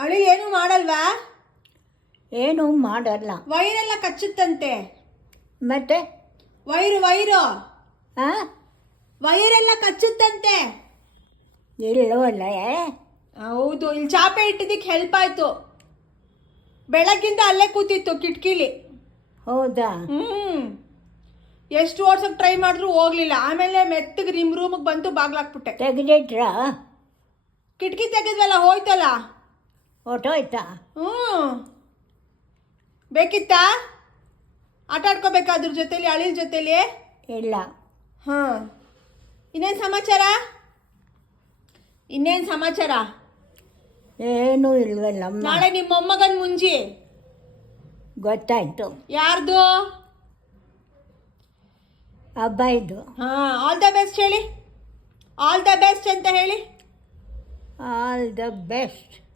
ಅಳಿ ಏನು ಮಾಡಲ್ವಾ? ಏನು ಮಾಡಲ್ಲ. ವೈರೆಲ್ಲ ಕಚ್ಚುತ್ತಂತೆ. ಮತ್ತೆ ವೈರು ಹಾಂ ವೈರೆಲ್ಲ ಕಚ್ಚುತ್ತಂತೆ. ಇಲ್ಲವಲ್ಲ. ಹೌದು, ಇಲ್ಲಿ ಚಾಪೆ ಇಟ್ಟಿದ್ದಕ್ಕೆ ಹೆಲ್ಪ್ ಆಯ್ತು. ಬೆಳಗ್ಗಿಂದ ಅಲ್ಲೇ ಕೂತಿತ್ತು ಕಿಟಕಿಲಿ. ಹೌದಾ? ಎಷ್ಟು ಓಡ್ಸಕ್ ಟ್ರೈ ಮಾಡಿದ್ರು ಹೋಗ್ಲಿಲ್ಲ. ಆಮೇಲೆ ಮೆತ್ತಗೆ ನಿಮ್ಮ ರೂಮಿಗೆ ಬಂತು, ಬಾಗ್ಲಾಕ್ಬಿಟ್ಟೆ. ತೆಗೆದಿಟ್ರಾ? ಕಿಟಕಿ ತೆಗೆದ್ವಲ್ಲ, ಹೋಯ್ತಲ್ಲ. ಹೊಟ್ಟೋಯ್ತಾ? ಬೇಕಿತ್ತಾ? ಆಟ ಆಡ್ಕೋಬೇಕಾ ಅದ್ರ ಜೊತೆಲಿ, ಅಳಿಲ್ ಜೊತೆಲಿ? ಇಲ್ಲ. ಇನ್ನೇನು ಸಮಾಚಾರ? ಏನೂ ಇಲ್ವಲ್ಲಮ್ಮ. ನಾಳೆ ನಿಮ್ಮ ಮೊಮ್ಮಗನ ಮುಂಜಿ. ಗೊತ್ತಾಯ್ತು. ಯಾರ್ದು? ಅಬ್ಬಾಯ್ದು. ಆಲ್ ದ ಬೆಸ್ಟ್ ಹೇಳಿ. ಆಲ್ ದ ಬೆಸ್ಟ್ ಅಂತ ಹೇಳಿ. All the best.